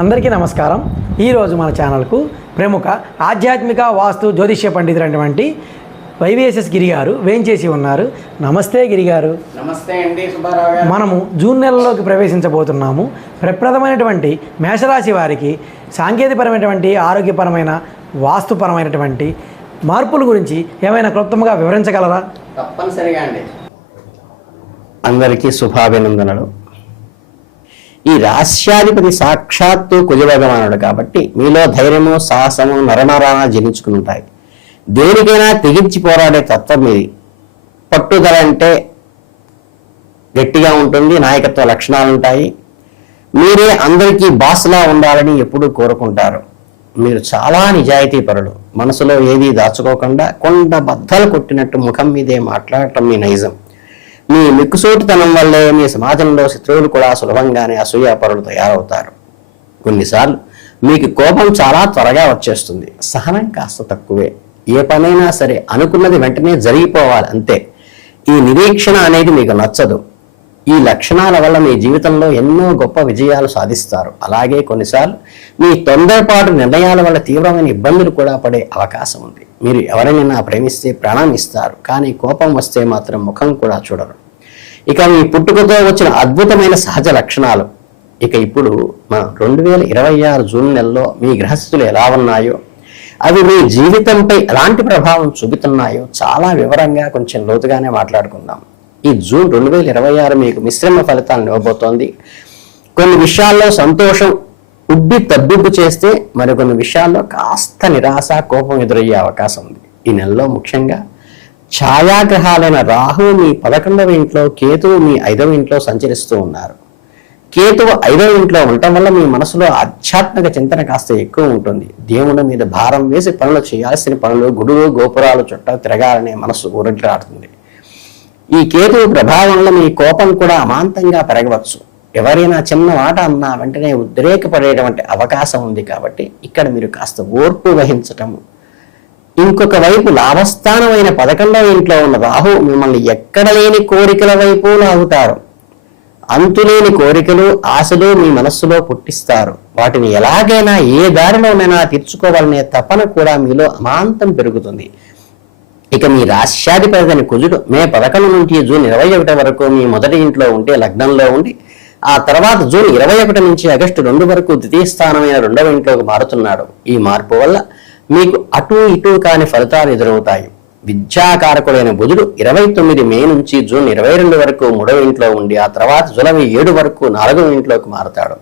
అందరికీ నమస్కారం. ఈరోజు మన ఛానల్కు ప్రముఖ ఆధ్యాత్మిక వాస్తు జ్యోతిష్య పండితులైనటువంటి వైవిఎస్ఎస్ గిరి గారు వేంచేసి ఉన్నారు. నమస్తే గిరి గారు. నమస్తే అండి సుబ్బారావు గారు. మనము జూన్ నెలలోకి ప్రవేశించబోతున్నాము. ప్రప్రథమైనటువంటి మేషరాశి వారికి సాంకేతికపరమైనటువంటి ఆరోగ్యపరమైన వాస్తుపరమైనటువంటి మార్పుల గురించి ఏమైనా క్లుప్తంగా వివరించగలరా? తప్పనిసరిగా అండి. అందరికీ శుభాభినందనలు. ఈ రాశ్యాధిపతి సాక్షాత్తు కుజభగవానుడు కాబట్టి మీలో ధైర్యము సాహసము నరనరాన జనించుకుని ఉంటాయి. దేనికైనా తెగించి పోరాడే తత్వం మీది. పట్టుదల అంటే గట్టిగా ఉంటుంది, నాయకత్వ లక్షణాలు ఉంటాయి. మీరే అందరికీ బాస్లా ఉండాలని ఎప్పుడూ కోరుకుంటారు. మీరు చాలా నిజాయితీ పరులు. మనసులో ఏదీ దాచుకోకుండా కొండ బద్దలు కొట్టినట్టు ముఖం మీదే మాట్లాడటం మీ నైజం. మీ మిక్కుసోటుతనం వల్లే మీ సమాజంలో శత్రువులు కూడా సులభంగానే అసూయాపరులు తయారవుతారు. కొన్నిసార్లు మీకు కోపం చాలా త్వరగా వచ్చేస్తుంది. సహనం కాస్త తక్కువే. ఏ పనైనా సరే అనుకున్నది వెంటనే జరిగిపోవాలి అంతే. ఈ నిరీక్షణ అనేది మీకు నచ్చదు. ఈ లక్షణాల వల్ల మీ జీవితంలో ఎన్నో గొప్ప విజయాలు సాధిస్తారు. అలాగే కొన్నిసార్లు మీ తొందరపాటు నిర్ణయాల వల్ల తీవ్రమైన ఇబ్బందులు కూడా పడే అవకాశం ఉంది. మీరు ఎవరైనా ప్రేమిస్తే ప్రాణం ఇస్తారు, కానీ కోపం వస్తే మాత్రం ముఖం కూడా చూడరు. ఇక మీ పుట్టుకతో వచ్చిన అద్భుతమైన సహజ లక్షణాలు. ఇక ఇప్పుడు మన 2026 జూన్ నెలలో మీ గ్రహస్థితులు ఎలా ఉన్నాయో, అవి మీ జీవితంపై ఎలాంటి ప్రభావం చూపుతున్నాయో చాలా వివరంగా కొంచెం లోతుగానే మాట్లాడుకుందాం. ఈ జూన్ 2026 మీకు మిశ్రమ ఫలితాలను ఇవ్వబోతోంది. కొన్ని విషయాల్లో సంతోషం ఉబ్బి తబ్బిబ్బు చేస్తే మరికొన్ని విషయాల్లో కాస్త నిరాశ కోపం ఎదురయ్యే అవకాశం ఉంది. ఈ నెలలో ముఖ్యంగా ఛాయాగ్రహాలైన రాహు మీ 11వ ఇంట్లో, కేతువు మీ 5వ ఇంట్లో సంచరిస్తూ ఉన్నారు. కేతువు 5వ ఇంట్లో ఉండటం వల్ల మీ మనసులో ఆధ్యాత్మిక చింతన కాస్త ఎక్కువ ఉంటుంది. దేవుని మీద భారం వేసి పనులు చేయాల్సిన పనులు, గుడులు గోపురాలు చుట్టూ తిరగాలనే మనసు ఊరట్లాడుతుంది. ఈ కేతువు ప్రభావంలో మీ కోపం కూడా అమాంతంగా పెరగవచ్చు. ఎవరైనా చిన్న మాట అన్నా వెంటనే ఉద్రేకపడేటువంటి అవకాశం ఉంది. కాబట్టి ఇక్కడ మీరు కాస్త ఓర్పు వహించటం. ఇంకొక వైపు లాభస్థానమైన 11వ ఇంట్లో ఉన్న రాహు మిమ్మల్ని ఎక్కడ లేని కోరికల వైపు లాగుతారు. అంతులేని కోరికలు, ఆశలు మీ మనస్సులో పుట్టిస్తారు. వాటిని ఎలాగైనా ఏ దారిలోనైనా తీర్చుకోవాలనే తపన కూడా మీలో అమాంతం పెరుగుతుంది. ఇక మీ రాశ్యాధిపతి కుజుడు మే 11 నుంచి జూన్ 21 వరకు మీ మొదటి ఇంట్లో ఉంటే లగ్నంలో ఉండి, ఆ తర్వాత జూన్ 21 నుంచి ఆగస్టు 2 వరకు ద్వితీయ స్థానమైన 2వ ఇంట్లోకి మారుతున్నాడు. ఈ మార్పు వల్ల మీకు అటు ఇటు కాని ఫలితాలు ఎదురవుతాయి. విద్యాకారకుడైన బుధుడు 29 మే నుంచి జూన్ 22 వరకు 3వ ఇంట్లో ఉండి, ఆ తర్వాత జూలై 7 వరకు 4వ ఇంట్లోకి మారుతాడు.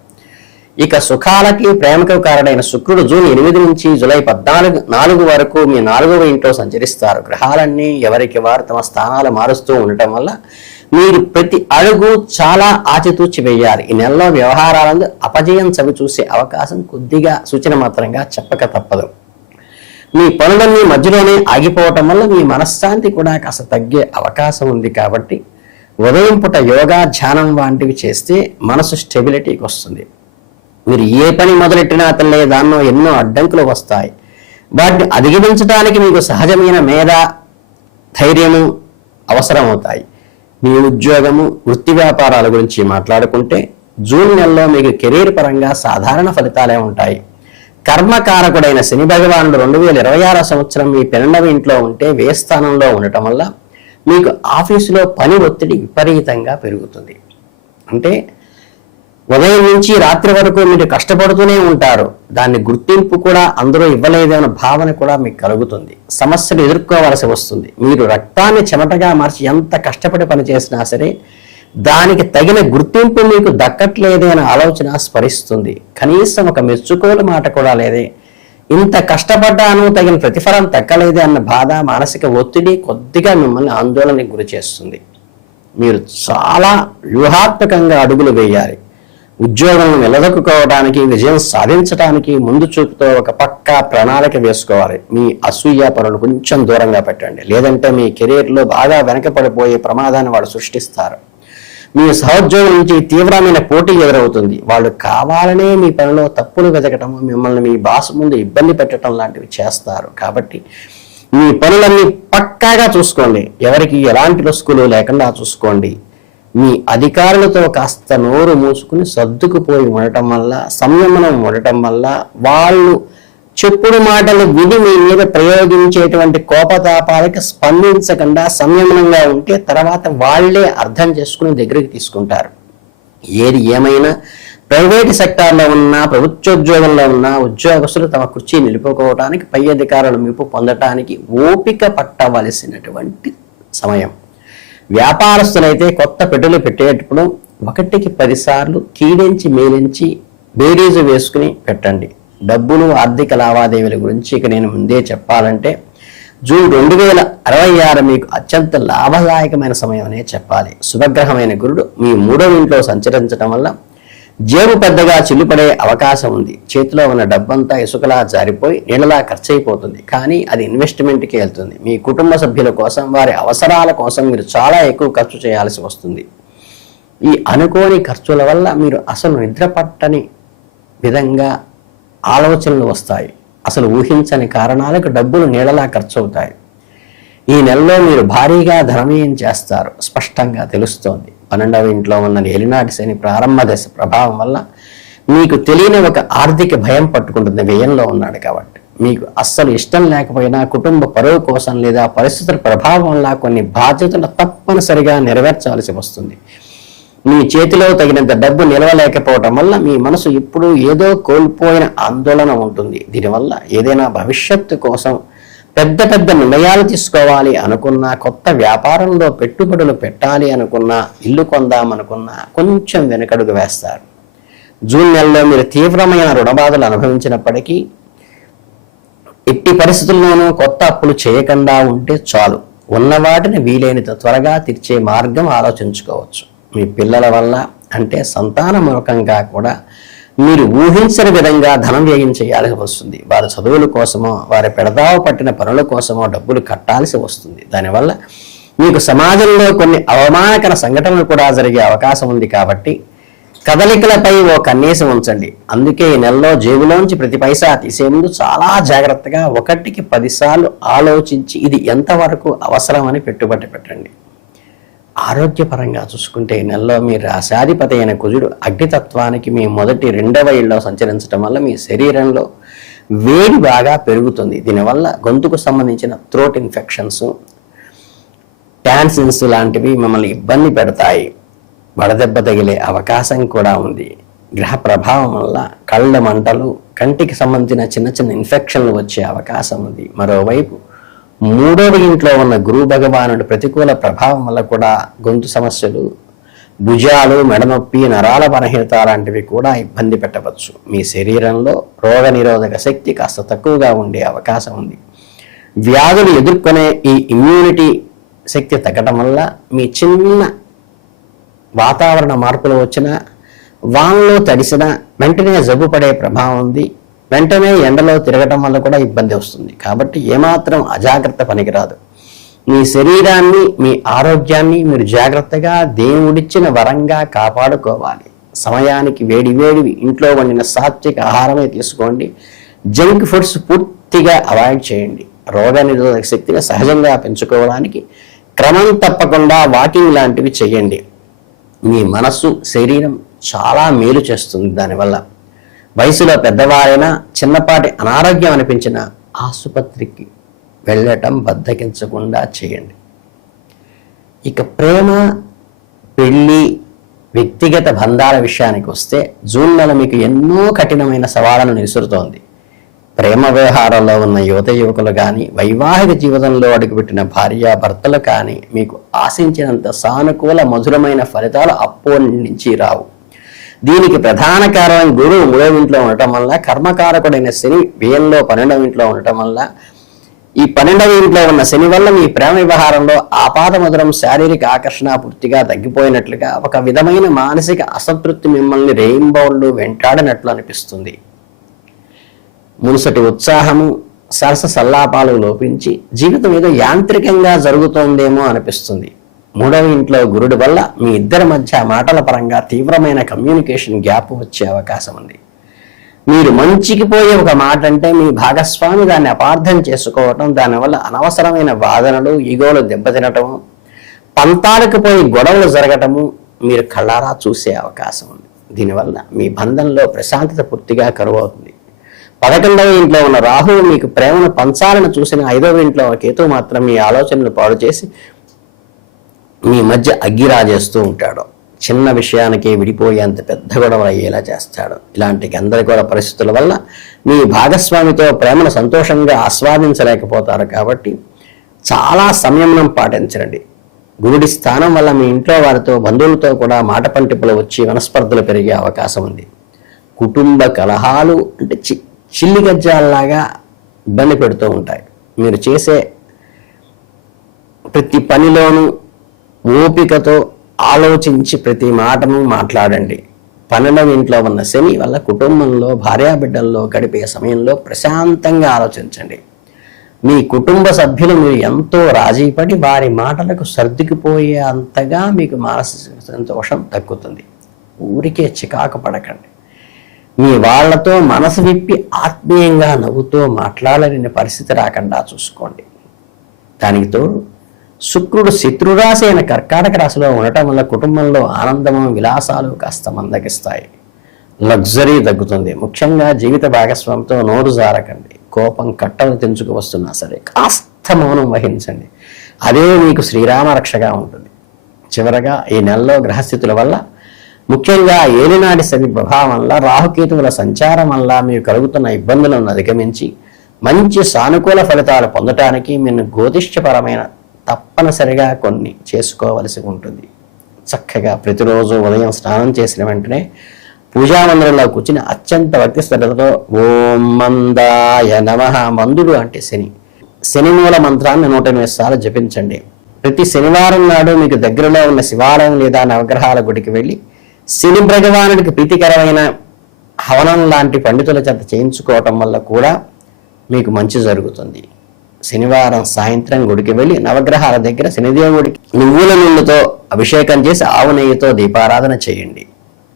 ఇక సుఖాలకి ప్రేమకు కారణమైన శుక్రుడు జూన్ 8 నుంచి జూలై 14 వరకు మీ 4వ ఇంట్లో సంచరిస్తారు. గ్రహాలన్నీ ఎవరికి వారు తమ స్థానాలు మారుస్తూ ఉండటం వల్ల మీరు ప్రతి అడుగు చాలా ఆచితూచి వేయాలి. ఈ నెలలో వ్యవహారాలందు అపజయం చవి చూసే అవకాశం కొద్దిగా సూచన మాత్రంగా చెప్పక తప్పదు. మీ పనులన్నీ మధ్యలోనే ఆగిపోవటం వల్ల మీ మనశ్శాంతి కూడా కాస్త తగ్గే అవకాశం ఉంది. కాబట్టి ఉదయం పూట యోగా, ధ్యానం వంటివి చేస్తే మనసు స్టెబిలిటీకి వస్తుంది. మీరు ఏ పని మొదలెట్టినా తల్లే దానిలో ఎన్నో అడ్డంకులు వస్తాయి. వాటిని అధిగమించడానికి మీకు సహజమైన మేధ, ధైర్యము అవసరం అవుతాయి. మీ ఉద్యోగము, వృత్తి వ్యాపారాల గురించి మాట్లాడుకుంటే జూన్ నెలలో మీకు కెరీర్ పరంగా సాధారణ ఫలితాలే ఉంటాయి. కర్మకారకుడైన శని భగవానుడు 2026 సంవత్సరం మీ 12వ ఇంట్లో ఉంటే వ్యయ స్థానంలో ఉండటం వల్ల మీకు ఆఫీసులో పని ఒత్తిడి విపరీతంగా పెరుగుతుంది. అంటే ఉదయం నుంచి రాత్రి వరకు మీరు కష్టపడుతూనే ఉంటారు. దాన్ని గుర్తింపు కూడా అందరూ ఇవ్వలేదన్న భావన కూడా మీకు కలుగుతుంది. సమస్యలు ఎదుర్కోవాల్సి వస్తుంది. మీరు రక్తాన్ని చెమటగా మార్చి ఎంత కష్టపడి పనిచేసినా సరే దానికి తగిన గుర్తింపు మీకు దక్కట్లేదే అనే ఆలోచన స్ఫరిస్తుంది. కనీసం ఒక మెచ్చుకోలు మాట కూడా లేదే, ఇంత కష్టపడ్డాను తగిన ప్రతిఫలం దక్కలేదే అన్న బాధ, మానసిక ఒత్తిడి కొద్దిగా మిమ్మల్ని ఆందోళనకు గురి చేస్తుంది. మీరు చాలా వ్యూహాత్మకంగా అడుగులు వేయాలి. ఉద్యోగంలో నిలదొక్కుకోవడానికి, విజయం సాధించడానికి ముందు చూపుతో ఒక పక్కా ప్రణాళిక వేసుకోవాలి. మీ అసూయ పనులు కొంచెం దూరంగా పెట్టండి. లేదంటే మీ కెరీర్లో బాగా వెనకపడిపోయే ప్రమాదాన్ని వాళ్ళు సృష్టిస్తారు. మీ సహోద్యోగుల నుంచి తీవ్రమైన పోటీ ఎదురవుతుంది. వాళ్ళు కావాలనే మీ పనిలో తప్పులు వెతకటం, మిమ్మల్ని మీ బాస్ ముందు ఇబ్బంది పెట్టడం లాంటివి చేస్తారు. కాబట్టి మీ పనులన్నీ పక్కాగా చూసుకోండి. ఎవరికి ఎలాంటి లొసుకులు లేకుండా చూసుకోండి. మీ అధికారులతో కాస్త నోరు మూసుకుని సర్దుకుపోయి ఉండటం వల్ల, సంయమనం ఉండటం వల్ల, వాళ్ళు చెప్పుడు మాటలు విని మీ మీద ప్రయోగించేటువంటి కోపతాపాలకు స్పందించకుండా సంయమనంగా ఉంటే తర్వాత వాళ్లే అర్థం చేసుకుని దగ్గరికి తీసుకుంటారు. ఏది ఏమైనా ప్రైవేటు సెక్టార్లో ఉన్నా, ప్రభుత్వోద్యోగంలో ఉన్న ఉద్యోగస్తులు తమ కుర్చీ నిలుపుకోవడానికి, పై అధికారుల మెప్పు పొందటానికి ఓపిక పట్టవలసినటువంటి సమయం. వ్యాపారస్తులైతే కొత్త పెట్టుబడులు పెట్టేటప్పుడు 1కి 10 సార్లు కీడించి మేలించి బేరీజు వేసుకుని పెట్టండి. డబ్బులు, ఆర్థిక లావాదేవీల గురించి ఇక నేను ముందే చెప్పాలంటే జూన్ 2066 మీకు అత్యంత లాభదాయకమైన సమయం అనే చెప్పాలి. శుభగ్రహమైన గురుడు మీ 3వ ఇంట్లో సంచరించడం వల్ల జేబు పెద్దగా చిల్లుపడే అవకాశం ఉంది. చేతిలో ఉన్న డబ్బంతా ఇసుకలా జారిపోయి నీళ్ళలా ఖర్చు అయిపోతుంది. కానీ అది ఇన్వెస్ట్మెంట్కి వెళ్తుంది. మీ కుటుంబ సభ్యుల కోసం, వారి అవసరాల కోసం మీరు చాలా ఎక్కువ ఖర్చు చేయాల్సి వస్తుంది. ఈ అనుకోని ఖర్చుల వల్ల మీరు అసలు నిద్ర పట్టని విధంగా ఆలోచనలు వస్తాయి. అసలు ఊహించని కారణాలకు డబ్బులు నీళ్ళలా ఖర్చు అవుతాయి. ఈ నెలలో మీరు భారీగా ధనవ్యయం చేస్తారు, స్పష్టంగా తెలుస్తోంది. 12వ ఇంట్లో ఉన్న ఏలినాటి శని ప్రారంభ దశ ప్రభావం వల్ల మీకు తెలియని ఒక ఆర్థిక భయం పట్టుకుంటుంది. వ్యయంలో ఉన్నాడు కాబట్టి మీకు అస్సలు ఇష్టం లేకపోయినా కుటుంబ పరువు కోసం లేదా పరిస్థితుల ప్రభావం వల్ల కొన్ని బాధ్యతలు తప్పనిసరిగా నెరవేర్చాల్సి వస్తుంది. మీ చేతిలో తగినంత డబ్బు నిలవలేకపోవటం వల్ల మీ మనసు ఇప్పుడు ఏదో కోల్పోయిన ఆందోళన ఉంటుంది. దీనివల్ల ఏదైనా భవిష్యత్తు కోసం పెద్ద పెద్ద నిర్ణయాలు తీసుకోవాలి అనుకున్నా, కొత్త వ్యాపారంలో పెట్టుబడులు పెట్టాలి అనుకున్నా, ఇల్లు కొందామనుకున్నా కొంచెం వెనకడుగు వేస్తారు. జూన్ నెలలో మీరు తీవ్రమైన రుణబాధలు అనుభవించినప్పటికీ ఎట్టి పరిస్థితుల్లోనూ కొత్త అప్పులు చేయకుండా ఉంటే చాలు. ఉన్న వాటిని వీలైనంత త్వరగా తీర్చే మార్గం ఆలోచించుకోవచ్చు. మీ పిల్లల వల్ల అంటే సంతాన మూలకంగా కూడా మీరు ఊహించని విధంగా ధనం వ్యయం చేయాల్సి వస్తుంది. వారి చదువుల కోసమో, వారి పెడదావ పట్టిన పనుల కోసమో డబ్బులు కట్టాల్సి వస్తుంది. దానివల్ల మీకు సమాజంలో కొన్ని అవమానకర సంఘటనలు కూడా జరిగే అవకాశం ఉంది. కాబట్టి కదలికలపై ఓ కన్నేసి ఉంచండి. అందుకే ఈ నెలలో జేబులోంచి ప్రతి పైసా తీసే ముందు చాలా జాగ్రత్తగా 1కి 10 సార్లు ఆలోచించి ఇది ఎంతవరకు అవసరమని పెట్టుబడి పెట్టండి. ఆరోగ్యపరంగా చూసుకుంటే ఈ నెలలో మీ రాశాధిపతి అయిన కుజుడు అగ్నితత్వానికి మీ మొదటి 2వ ఇళ్ళలో సంచరించడం వల్ల మీ శరీరంలో వేడి బాగా పెరుగుతుంది. దీనివల్ల గొంతుకు సంబంధించిన థ్రోట్ ఇన్ఫెక్షన్స్, టాన్సిల్స్ లాంటివి మిమ్మల్ని ఇబ్బంది పెడతాయి. వడదెబ్బ తగిలే అవకాశం కూడా ఉంది. గ్రహ ప్రభావం వల్ల కళ్ళ మంటలు, కంటికి సంబంధించిన చిన్న చిన్న ఇన్ఫెక్షన్లు వచ్చే అవకాశం ఉంది. మరోవైపు 3వ ఇంట్లో ఉన్న గురు భగవానుడి ప్రతికూల ప్రభావం వల్ల కూడా గొంతు సమస్యలు, భుజాలు, మెడనొప్పి, నరాల బలహీనత లాంటివి కూడా ఇబ్బంది పెట్టవచ్చు. మీ శరీరంలో రోగ నిరోధక శక్తి కాస్త తక్కువగా ఉండే అవకాశం ఉంది. వ్యాధులు ఎదుర్కొనే ఈ ఇమ్యూనిటీ శక్తి తగ్గడం వల్ల మీ చిన్న వాతావరణ మార్పులు వచ్చినా, వానలో తడిసినా వెంటనే జబ్బు పడే ప్రభావం ఉంది. వెంటనే ఎండలో తిరగటం వల్ల కూడా ఇబ్బంది వస్తుంది. కాబట్టి ఏమాత్రం అజాగ్రత్త పనికిరాదు. మీ శరీరాన్ని, మీ ఆరోగ్యాన్ని మీరు జాగ్రత్తగా దేవుడిచ్చిన వరంగా కాపాడుకోవాలి. సమయానికి వేడి ఇంట్లో వండిన సాత్విక ఆహారమే తీసుకోండి. జంక్ ఫుడ్స్ పూర్తిగా అవాయిడ్ చేయండి. రోగ నిరోధక శక్తిని సహజంగా పెంచుకోవడానికి క్రమం తప్పకుండా వాకింగ్ లాంటివి చేయండి. మీ మనస్సు, శరీరం చాలా మేలు చేస్తుంది. దానివల్ల వయసులో పెద్దవారైనా చిన్నపాటి అనారోగ్యం అనిపించిన ఆసుపత్రికి వెళ్ళటం బద్దకించకుండా చేయండి. ఇక ప్రేమ, పెళ్లి, వ్యక్తిగత బంధాల విషయానికి వస్తే జూన్ నెల మీకు ఎన్నో కఠినమైన సవాళ్లను విసురుతోంది. ప్రేమ వ్యవహారాల్లో ఉన్న యువకులు కానీ, వైవాహిక జీవితంలో అడుగుపెట్టిన భార్యాభర్తలు కానీ మీకు ఆశించినంత సానుకూల మధురమైన ఫలితాలు అప్పటి నుంచి రావు. దీనికి ప్రధాన కారణం గురువు 3వ ఇంట్లో ఉండటం వల్ల, కర్మకారకుడైన శని వ్యయంలో 12వ ఇంట్లో ఉండటం వల్ల, ఈ 12వ ఇంట్లో ఉన్న శని వల్ల మీ ప్రేమ వ్యవహారంలో ఆపాద మధురం, శారీరక ఆకర్షణ పూర్తిగా తగ్గిపోయినట్లుగా ఒక విధమైన మానసిక అసంతృప్తి మిమ్మల్ని రెయిన్బౌళ్ళు వెంటాడినట్లు అనిపిస్తుంది. మునుసటి ఉత్సాహము, సరస సల్లాపాలు లోపించి జీవితం ఏదో యాంత్రికంగా జరుగుతోందేమో అనిపిస్తుంది. 3వ ఇంట్లో గురుడి వల్ల మీ ఇద్దరి మధ్య మాటల పరంగా తీవ్రమైన కమ్యూనికేషన్ గ్యాప్ వచ్చే అవకాశం ఉంది. మీరు మంచికి పోయే ఒక మాట అంటే మీ భాగస్వామి దాన్ని అపార్థం చేసుకోవటం, దానివల్ల అనవసరమైన వాదనలు, ఈగోలు దెబ్బతినటము, పంతాలకు పోయి గొడవలు జరగటము, మీరు కళ్ళారా చూసే అవకాశం ఉంది. దీనివల్ల మీ బంధంలో ప్రశాంతత పూర్తిగా కరువవుతుంది. 11వ ఇంట్లో ఉన్న రాహువు మీకు ప్రేమను పంచాలను చూసిన 5వ ఇంట్లో కేతువు మాత్రం మీ ఆలోచనలు పాడు చేసి మీ మధ్య అగ్గిరాజేస్తూ ఉంటాడు. చిన్న విషయానికి విడిపోయేంత పెద్ద గొడవలు అయ్యేలా చేస్తాడు. ఇలాంటి గందరగోళ పరిస్థితుల వల్ల మీ భాగస్వామితో ప్రేమను సంతోషంగా ఆస్వాదించలేకపోతారు. కాబట్టి చాలా సంయమనం పాటించండి. గురుడి స్థానం వల్ల మీ ఇంట్లో వారితో బంధువులతో కూడా మాట పంటింపులు వచ్చి మనస్పర్ధలు పెరిగే అవకాశం ఉంది. కుటుంబ కలహాలు అంటే చిల్లి గజ్జాల్లాగా ఇబ్బంది పెడుతూ ఉంటాయి. మీరు చేసే ప్రతి పనిలోనూ ఓపికతో ఆలోచించి ప్రతి మాటను మాట్లాడండి. 12వ ఇంట్లో ఉన్న శని వల్ల కుటుంబంలో భార్యాబిడ్డల్లో గడిపే సమయంలో ప్రశాంతంగా ఆలోచించండి. మీ కుటుంబ సభ్యులు మీరు ఎంతో రాజీపడి వారి మాటలకు సర్దుకుపోయే అంతగా మీకు మానసిక సంతోషం దక్కుతుంది. ఊరికే చికాకు పడకండి. మీ వాళ్లతో మనసు విప్పి ఆత్మీయంగా నవ్వుతూ మాట్లాడలేని పరిస్థితి రాకుండా చూసుకోండి. దానికి తోడు శుక్రుడు శత్రురాశి అయిన కర్కాటక రాశిలో ఉండటం వల్ల కుటుంబంలో ఆనందము విలాసాలు కాస్త మందగిస్తాయి. లగ్జరీ తగ్గుతుంది. ముఖ్యంగా జీవిత భాగస్వామితో నోరు జారకండి. కోపం కట్టలు తెంచుకు వస్తున్నా సరే కాస్త మౌనం వహించండి. అదే మీకు శ్రీరామ రక్షగా ఉంటుంది. చివరగా ఈ నెలలో గ్రహస్థితుల వల్ల ముఖ్యంగా ఏలినాటి శని ప్రభావం వల్ల రాహుకేతువుల సంచారం వల్ల మీరు కలుగుతున్న ఇబ్బందులను అధిగమించి మంచి సానుకూల ఫలితాలు పొందటానికి మీరు జ్యోతిష్యపరమైన తప్పనిసరిగా కొన్ని చేసుకోవలసి ఉంటుంది. చక్కగా ప్రతిరోజు ఉదయం స్నానం చేసిన వెంటనే పూజా మందిరంలో కూర్చుని అత్యంత భక్తి శ్రద్ధతో ఓం మందాయ నమః, మందుడు అంటే శని మూల మంత్రాన్ని 108 సార్లు జపించండి. ప్రతి శనివారం నాడు మీకు దగ్గరలో ఉన్న శివాలయం లేదా నవగ్రహాల గుడికి వెళ్ళి శని భగవానుడికి ప్రీతికరమైన హవనం లాంటి పండితుల చేత చేయించుకోవటం వల్ల కూడా మీకు మంచి జరుగుతుంది. శనివారం సాయంత్రం గుడికి వెళ్ళి నవగ్రహాల దగ్గర శనిదేవుడికి నువ్వుల నూనెతో అభిషేకం చేసి ఆవు నెయ్యితో దీపారాధన చేయండి.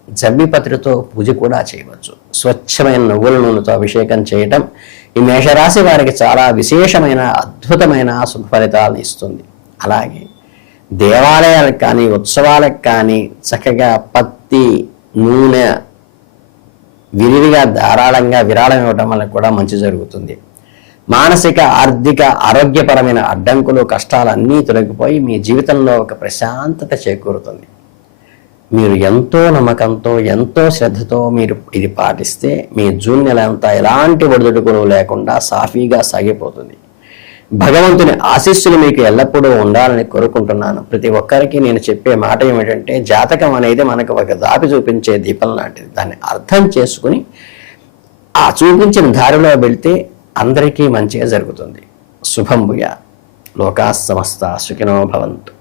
జమ్మిపత్రితో పూజ కూడా చేయవచ్చు. స్వచ్ఛమైన నువ్వుల నూనెతో అభిషేకం చేయటం ఈ మేషరాశి వారికి చాలా విశేషమైన అద్భుతమైన శుభ ఫలితాలను ఇస్తుంది. అలాగే దేవాలయాలకు కానీ ఉత్సవాలకు కానీ చక్కగా పత్తి నూనె విరివిగా ధారాళంగా విరాళం ఇవ్వడం వల్ల కూడా మంచి జరుగుతుంది. మానసిక ఆర్థిక ఆరోగ్యపరమైన అడ్డంకులు కష్టాలన్నీ తొలగిపోయి మీ జీవితంలో ఒక ప్రశాంతత చేకూరుతుంది. మీరు ఎంతో నమ్మకంతో ఎంతో శ్రద్ధతో మీరు ఇది పాటిస్తే మీ జూన్ నెల అంతా ఎలాంటి ఒడిదుడుకులు లేకుండా సాఫీగా సాగిపోతుంది. భగవంతుని ఆశీస్సులు మీకు ఎల్లప్పుడూ ఉండాలని కోరుకుంటున్నాను. ప్రతి ఒక్కరికి నేను చెప్పే మాట ఏమిటంటే జాతకం అనేది మనకు ఒక దాపి చూపించే దీపం లాంటిది. దాన్ని అర్థం చేసుకుని ఆ చూపించిన దారిలో వెళ్తే అందరికీ మంచిగా జరుగుతుంది. శుభం భూయా. లోకా సమస్త సుఖినో భవంతు.